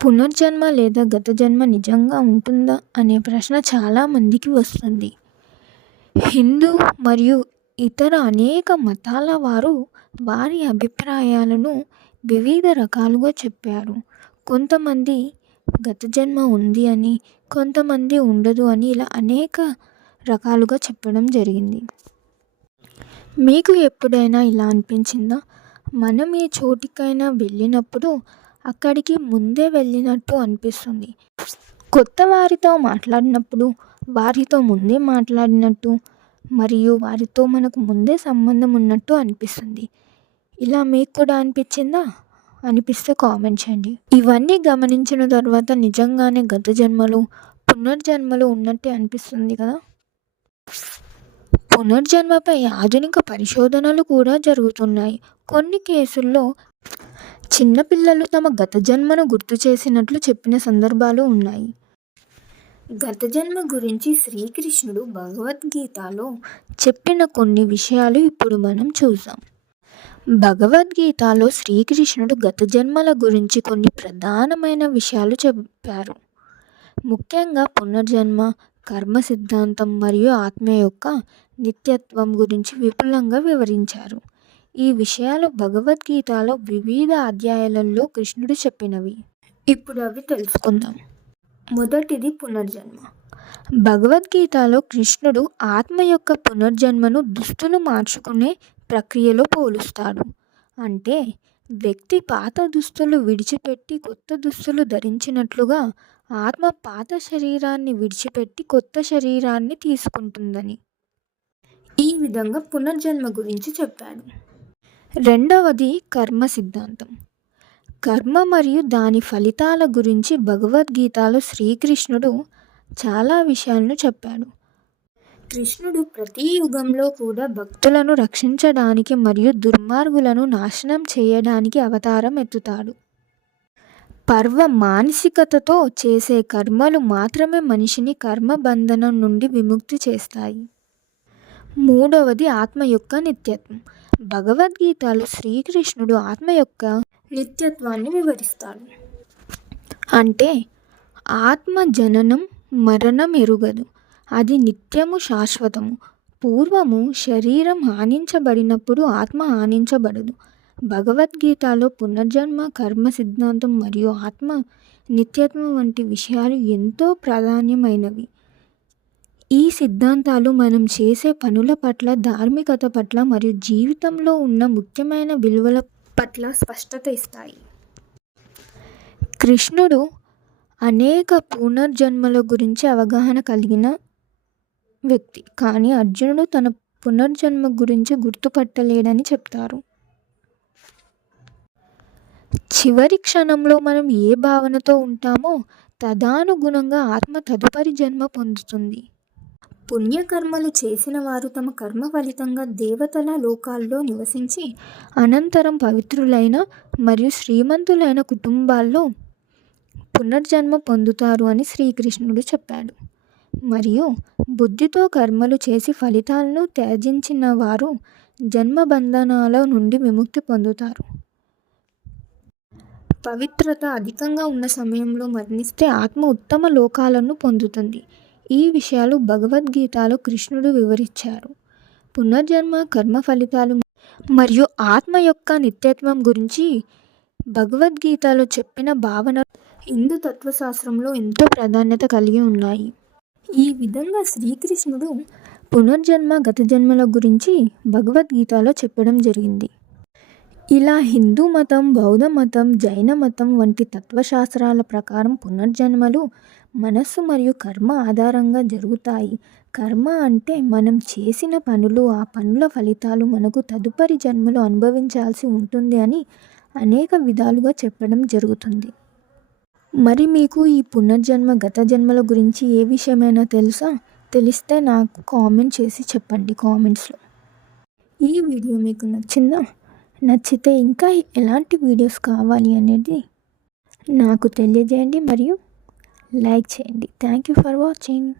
పునర్జన్మ లేదా గత జన్మ నిజంగా ఉంటుందా అనే ప్రశ్న చాలామందికి వస్తుంది. హిందూ మరియు ఇతర అనేక మతాల వారు వారి అభిప్రాయాలను వివిధ రకాలుగా చెప్పారు. కొంతమంది గత జన్మ ఉంది అని, కొంతమంది ఉండదు అని, ఇలా అనేక రకాలుగా చెప్పడం జరిగింది. మీకు ఎప్పుడైనా ఇలా అనిపించిందా? మనం ఏ చోటికైనా వెళ్ళినప్పుడు అక్కడికి ముందే వెళ్ళినట్టు అనిపిస్తుంది. కొత్త వారితో మాట్లాడినప్పుడు వారితో ముందే మాట్లాడినట్టు మరియు వారితో మనకు ముందే సంబంధం ఉన్నట్టు అనిపిస్తుంది. ఇలా మీకు కూడా అనిపించిందా? అనిపిస్తే కామెంట్ చేయండి. ఇవన్నీ గమనించిన తర్వాత నిజంగానే గత జన్మలు, పునర్జన్మలు ఉన్నట్టే అనిపిస్తుంది కదా. పునర్జన్మపై ఆధునిక పరిశోధనలు కూడా జరుగుతున్నాయి. కొన్ని కేసుల్లో చిన్నపిల్లలు తమ గత జన్మను గుర్తు చేసినట్లు చెప్పిన సందర్భాలు ఉన్నాయి. గత జన్మ గురించి శ్రీకృష్ణుడు భగవద్గీతలో చెప్పిన కొన్ని విషయాలు ఇప్పుడు మనం చూద్దాం. భగవద్గీతలో శ్రీకృష్ణుడు గత జన్మల గురించి కొన్ని ప్రధానమైన విషయాలు చెప్పారు. ముఖ్యంగా పునర్జన్మ, కర్మ సిద్ధాంతం మరియు ఆత్మ యొక్క నిత్యత్వం గురించి విపులంగా వివరించారు. ఈ విషయాలు భగవద్గీతలో వివిధ అధ్యాయాలలో కృష్ణుడు చెప్పినవి. ఇప్పుడు అవి తెలుసుకుందాం. మొదటిది పునర్జన్మ. భగవద్గీతలో కృష్ణుడు ఆత్మ యొక్క పునర్జన్మను దుస్తులు మార్చుకునే ప్రక్రియలో పోలుస్తాడు. అంటే వ్యక్తి పాత దుస్తులు విడిచిపెట్టి కొత్త దుస్తులు ధరించినట్లుగా ఆత్మ పాత శరీరాన్ని విడిచిపెట్టి కొత్త శరీరాన్ని తీసుకుంటుందని. ఈ విధంగా పునర్జన్మ గురించి చెప్పాడు. రెండవది కర్మ సిద్ధాంతం. కర్మ మరియు దాని ఫలితాల గురించి భగవద్గీతలో శ్రీకృష్ణుడు చాలా విషయాలను చెప్పాడు. కృష్ణుడు ప్రతి యుగంలో కూడా భక్తులను రక్షించడానికి మరియు దుర్మార్గులను నాశనం చేయడానికి అవతారం ఎత్తుతాడు. పర్వ మానసికతతో చేసే కర్మలు మాత్రమే మనిషిని కర్మ బంధనం నుండి విముక్తి చేస్తాయి. మూడవది ఆత్మ యొక్క నిత్యత్వం. భగవద్గీతలో శ్రీకృష్ణుడు ఆత్మ యొక్క నిత్యత్వాన్ని వివరిస్తాడు. అంటే ఆత్మ జననం మరణం ఎరుగదు, అది నిత్యము శాశ్వతము. పూర్వము శరీరం హానించబడినప్పుడు ఆత్మ హానించబడదు. భగవద్గీతలో పునర్జన్మ, కర్మ సిద్ధాంతం మరియు ఆత్మ నిత్యత్వం వంటి విషయాలు ఎంతో ప్రాధాన్యమైనవి. ఈ సిద్ధాంతాలు మనం చేసే పనుల పట్ల, ధార్మికత పట్ల మరియు జీవితంలో ఉన్న ముఖ్యమైన విలువల పట్ల స్పష్టత ఇస్తాయి. కృష్ణుడు అనేక పునర్జన్మల గురించి అవగాహన కలిగిన వ్యక్తి, కానీ అర్జునుడు తన పునర్జన్మ గురించి గుర్తుపట్టలేడని చెప్తారు. చివరి క్షణంలో మనం ఏ భావనతో ఉంటామో తదనుగుణంగా ఆత్మ తదుపరి జన్మ పొందుతుంది. పుణ్యకర్మలు చేసిన వారు తమ కర్మ ఫలితంగా దేవతల లోకాల్లో నివసించి అనంతరం పవిత్రులైన మరియు శ్రీమంతులైన కుటుంబాల్లో పునర్జన్మ పొందుతారు అని శ్రీకృష్ణుడు చెప్పాడు. మరియు బుద్ధితో కర్మలు చేసి ఫలితాలను త్యజించిన వారు జన్మ బంధనాల నుండి విముక్తి పొందుతారు. పవిత్రత అధికంగా ఉన్న సమయంలో మరణిస్తే ఆత్మ ఉత్తమ లోకాలను పొందుతుంది. ఈ విషయాలు భగవద్గీతలో కృష్ణుడు వివరించారు. పునర్జన్మ, కర్మ ఫలితాలు మరియు ఆత్మ యొక్క నిత్యత్వం గురించి భగవద్గీతలో చెప్పిన భావన హిందూ తత్వశాస్త్రంలో ఎంతో ప్రాధాన్యత కలిగి ఉన్నాయి. ఈ విధంగా శ్రీకృష్ణుడు పునర్జన్మ, గత జన్మల గురించి భగవద్గీతలో చెప్పడం జరిగింది. ఇలా హిందూ మతం, బౌద్ధ మతం, జైన మతం వంటి తత్వశాస్త్రాల ప్రకారం పునర్జన్మలు మనస్సు మరియు కర్మ ఆధారంగా జరుగుతాయి. కర్మ అంటే మనం చేసిన పనులు, ఆ పనుల ఫలితాలు మనకు తదుపరి జన్మలో అనుభవించాల్సి ఉంటుంది అని అనేక విధాలుగా చెప్పడం జరుగుతుంది. మరి మీకు ఈ పునర్జన్మ, గత జన్మల గురించి ఏ విషయమైనా తెలుసా? తెలిస్తే నాకు కామెంట్ చేసి చెప్పండి కామెంట్స్లో. ఈ వీడియో మీకు నచ్చిందా? నచ్చితే ఇంకా ఎలాంటి వీడియోస్ కావాలి అనేది నాకు తెలియజేయండి మరియు లైక్ చేయండి. Thank you for watching.